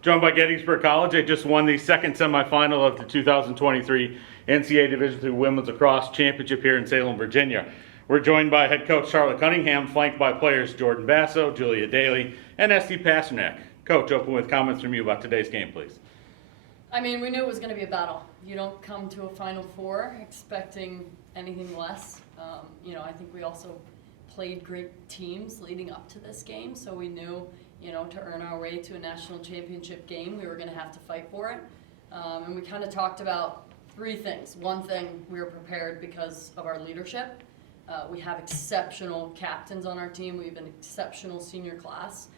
Joined by Gettysburg College, they just won the second semifinal of the 2023 NCAA Division III Women's Lacrosse Championship here in Salem, Virginia. We're joined by head coach Charlotte Cunningham, flanked by players Jordan Basso, Julia Daly, and Essie Pasternak. Coach, open with comments from you about today's game, please. I mean, we knew it was going to be a battle. You don't come to a Final Four expecting anything less. I think we also played great teams leading up to this game, so we knew, to earn our way to a national championship game, we were going to have to fight for it. And we kind of talked about three things. One thing, we were prepared because of our leadership. We have exceptional captains on our team. We have an exceptional senior class.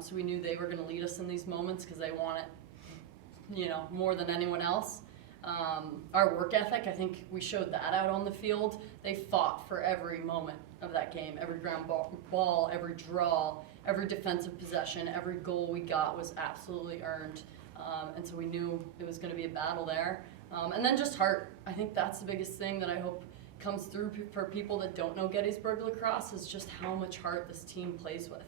So we knew they were going to lead us in these moments because they want it, more than anyone else. Our work ethic, I think we showed that out on the field. They fought for every moment of that game, every ground ball, every draw, every defensive possession, every goal we got was absolutely earned. And so we knew it was going to be a battle there. And then just heart. I think that's the biggest thing that I hope comes through for people that don't know Gettysburg lacrosse is just how much heart this team plays with.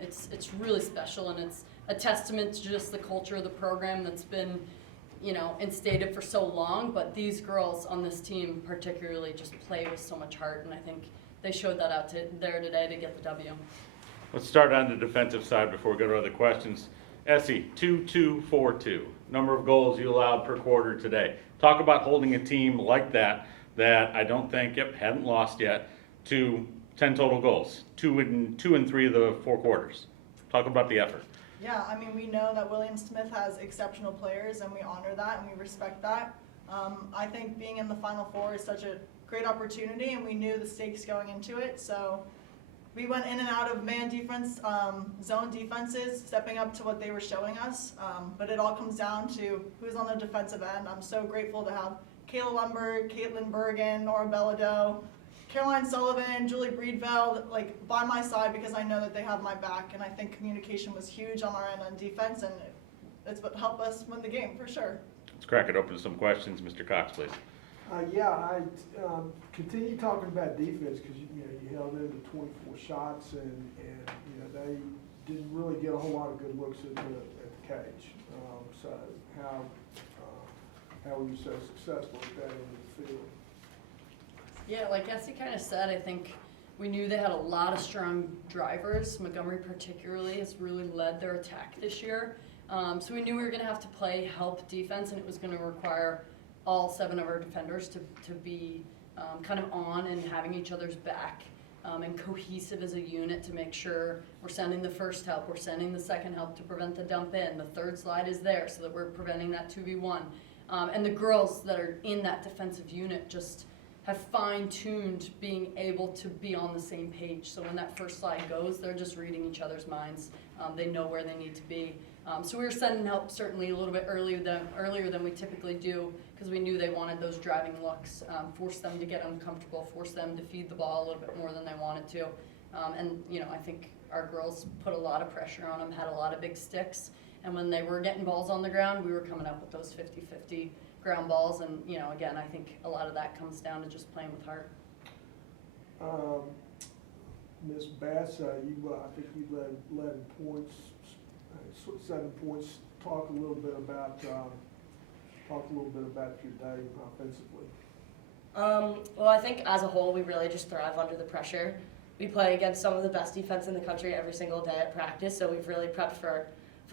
It's really special, and it's a testament to just the culture of the program that's been instated for so long, but these girls on this team particularly just play with so much heart, and I think they showed that out there today to get the W. Let's start on the defensive side before we go to other questions. Essie, 2-2-4-2. Number of goals you allowed per quarter today. Talk about holding a team like that I don't think hadn't lost yet to 10 total goals, two in 3 of the 4 quarters. Talk about the effort. Yeah, I mean, we know that William Smith has exceptional players, and we honor that and we respect that. I think being in the Final Four is such a great opportunity, and we knew the stakes going into it. So we went in and out of man defense, zone defenses, stepping up to what they were showing us. But it all comes down to who's on the defensive end. I'm so grateful to have Kayla Lumberg, Caitlin Bergen, Nora Bellido, Caroline Sullivan, Julie Breedveld, by my side, because I know that they have my back, and I think communication was huge on our end on defense, and it's what helped us win the game for sure. Let's crack it open to some questions. Mr. Cox, please. I continue talking about defense because you held them to 24 shots, and they didn't really get a whole lot of good looks at the cage. So how were you so successful at that in the field? Yeah, like Essie kind of said, I think we knew they had a lot of strong drivers. Montgomery particularly has really led their attack this year. So we knew we were going to have to play help defense, and it was going to require all 7 of our defenders to be kind of on and having each other's back and cohesive as a unit to make sure we're sending the first help, we're sending the second help to prevent the dump in, the third slide is there so that we're preventing that 2v1. And the girls that are in that defensive unit just have fine-tuned being able to be on the same page. So when that first slide goes, they're just reading each other's minds. They know where they need to be. So we were sending help certainly a little bit earlier than we typically do because we knew they wanted those driving looks, force them to get uncomfortable, force them to feed the ball a little bit more than they wanted to. And I think our girls put a lot of pressure on them, had a lot of big sticks. And when they were getting balls on the ground, we were coming up with those 50-50 ground balls, and again, I think a lot of that comes down to just playing with heart. Ms. Bass, I think you led in points, 7 points. Talk a little bit about your day offensively. Well, I think as a whole, we really just thrive under the pressure. We play against some of the best defense in the country every single day at practice, so we've really prepped for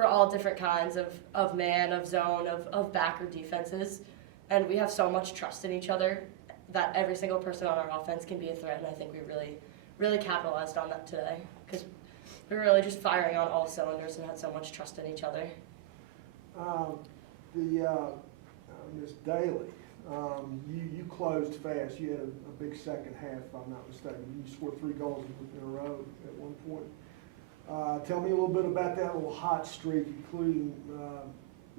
all different kinds of man, of zone, of backer defenses. And we have so much trust in each other that every single person on our offense can be a threat, and I think we really capitalized on that today because we were really just firing on all cylinders and had so much trust in each other. Ms. Daly, you closed fast. You had a big second half, if I'm not mistaken. You scored 3 goals in a row at one point. Tell me a little bit about that little hot streak, including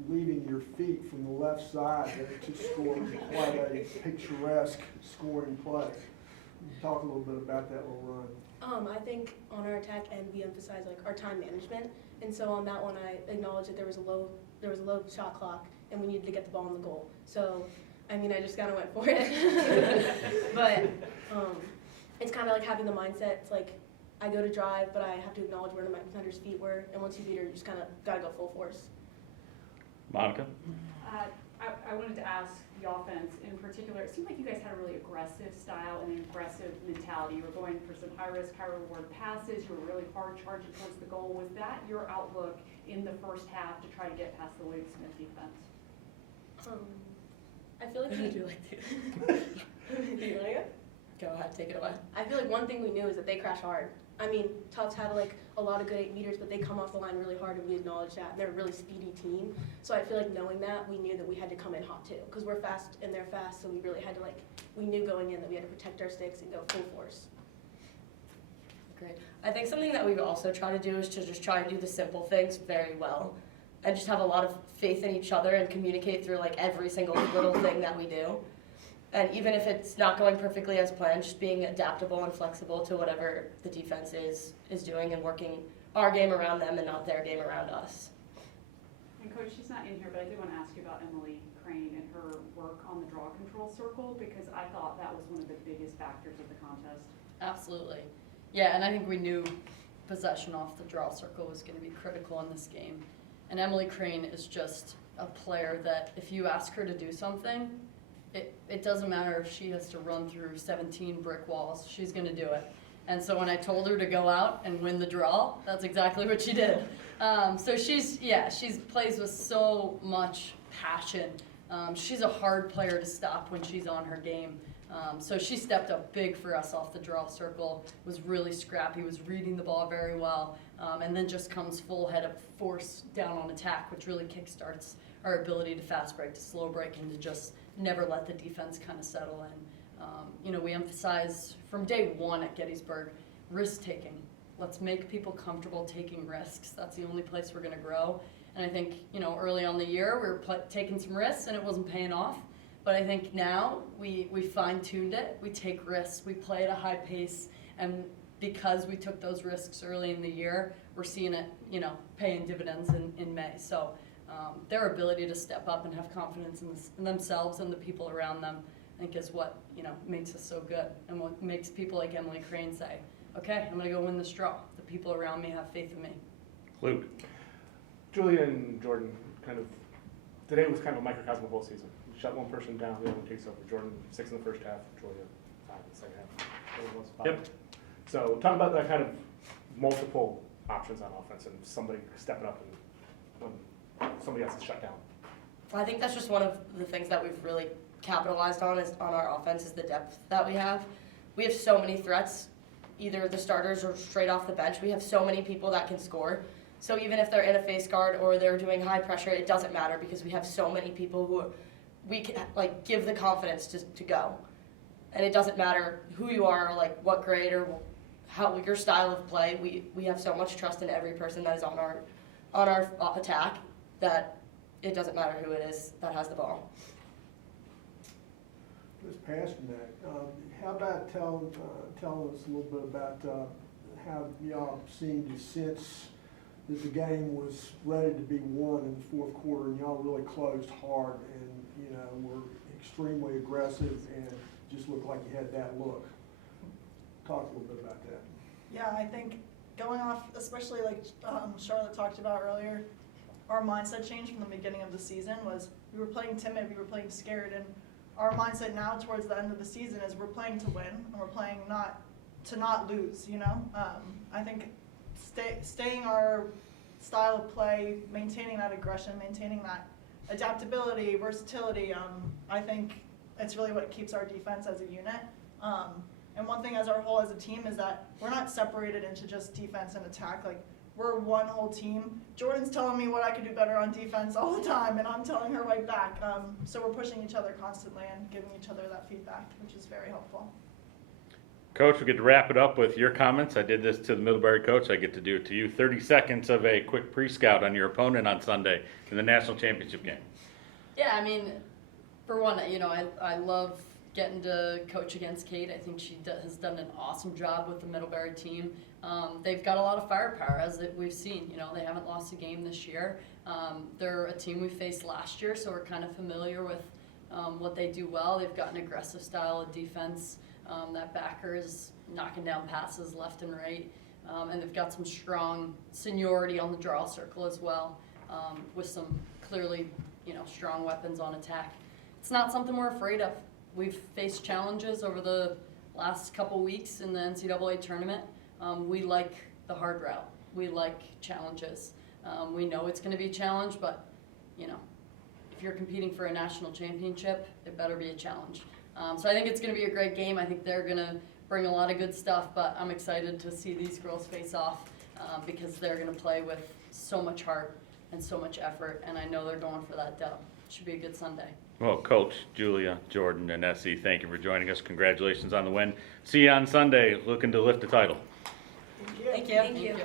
leaving your feet from the left side to score quite a picturesque scoring play. Talk a little bit about that little run. I think on our attack end we emphasize our time management, and so on that one I acknowledged that there was a low shot clock and we needed to get the ball in the goal. So I just kind of went for it. But it's kind of like having the mindset. It's I go to drive, but I have to acknowledge where my defender's feet were, and once you beat her, you just kind of got to go full force. Monica? I wanted to ask the offense in particular. It seemed like you guys had a really aggressive style and an aggressive mentality. You were going for some high risk, high reward passes. You were really hard charging towards the goal. Was that your outlook in the first half to try to get past the William Smith defense? I feel like Would you like to? Do you want to go? Go ahead, take it away. I feel like one thing we knew is that they crash hard. I mean, Tufts had like a lot of good 8 meters, but they come off the line really hard, and we acknowledge that. They're a really speedy team. So I feel like knowing that, we knew that we had to come in hot too, because we're fast and they're fast. So we really had to we knew going in that we had to protect our sticks and go full force. Great. I think something that we also try to do is to just try and do the simple things very well, and just have a lot of faith in each other and communicate through like every single little thing that we do. And even if it's not going perfectly as planned, just being adaptable and flexible to whatever the defense is doing and working our game around them and not their game around us. And Coach, she's not in here, but I did want to ask you about Emily Crane and her work on the draw control circle, because I thought that was one of the biggest factors of the contest. Absolutely. Yeah, and I think we knew possession off the draw circle was going to be critical in this game. And Emily Crane is just a player that if you ask her to do something, it doesn't matter if she has to run through 17 brick walls, she's going to do it. And so when I told her to go out and win the draw, that's exactly what she did. So she's plays with so much passion. She's a hard player to stop when she's on her game. So she stepped up big for us off the draw circle, was really scrappy, was reading the ball very well, and then just comes full head of force down on attack, which really kickstarts our ability to fast break, to slow break, and to just never let the defense kind of settle in. We emphasize from day one at Gettysburg, risk taking. Let's make people comfortable taking risks. That's the only place we're going to grow. And I think, early on the year, we were taking some risks and it wasn't paying off. But I think now we fine-tuned it. We take risks. We play at a high pace. And because we took those risks early in the year, we're seeing it, paying dividends in May. So their ability to step up and have confidence in themselves and the people around them, I think is what, makes us so good. And what makes people like Emily Crane say, okay, I'm going to go win this draw. The people around me have faith in me. Luke? Julia and Jordan today was kind of a microcosm of the whole season. You shut one person down, the other one takes over. Jordan 6 in the first half, Julia 5 in the second half. Jordan was 5. Yep. So talk about that kind of multiple options on offense and somebody stepping up and when somebody else is shut down. I think that's just one of the things that we've really capitalized on our offense is the depth that we have. We have so many threats, either the starters or straight off the bench. We have so many people that can score. So even if they're in a face guard or they're doing high pressure, it doesn't matter because we have so many people who we can give the confidence to go. And it doesn't matter who you are, or what grade or how your style of play. We have so much trust in every person that is on our attack that it doesn't matter who it is that has the ball. Ms. Pasternak, how about tell us a little bit about how y'all seemed to sense that the game was ready to be won in the fourth quarter, and y'all really closed hard and were extremely aggressive and just looked like you had that look. Talk a little bit about that. Yeah, I think going off, especially like Charlotte talked about earlier, our mindset change from the beginning of the season was we were playing timid, we were playing scared, and our mindset now towards the end of the season is we're playing to win and we're playing not lose. I think staying our style of play, maintaining that aggression, maintaining that adaptability, versatility. I think it's really what keeps our defense as a unit. And one thing as our whole as a team is that we're not separated into just defense and attack. We're one whole team. Jordan's telling me what I could do better on defense all the time, and I'm telling her right back. So we're pushing each other constantly and giving each other that feedback, which is very helpful. Coach, we get to wrap it up with your comments. I did this to the Middlebury coach. I get to do it to you. 30 seconds of a quick pre-scout on your opponent on Sunday in the national championship game. Yeah, for one, I love getting to coach against Kate. I think she has done an awesome job with the Middlebury team. They've got a lot of firepower, as we've seen. They haven't lost a game this year. They're a team we faced last year, so we're kind of familiar with what they do well. They've got an aggressive style of defense. That backer is knocking down passes left and right. And they've got some strong seniority on the draw circle as well, with some clearly, strong weapons on attack. It's not something we're afraid of. We've faced challenges over the last couple weeks in the NCAA tournament. We like the hard route. We like challenges. We know it's going to be a challenge, but, if you're competing for a national championship, it better be a challenge. So I think it's going to be a great game. I think they're going to bring a lot of good stuff, but I'm excited to see these girls face off because they're going to play with so much heart and so much effort, and I know they're going for that dub. Should be a good Sunday. Well, Coach, Julia, Jordan, and Essie, thank you for joining us. Congratulations on the win. See you on Sunday, looking to lift the title. Thank you. Thank you.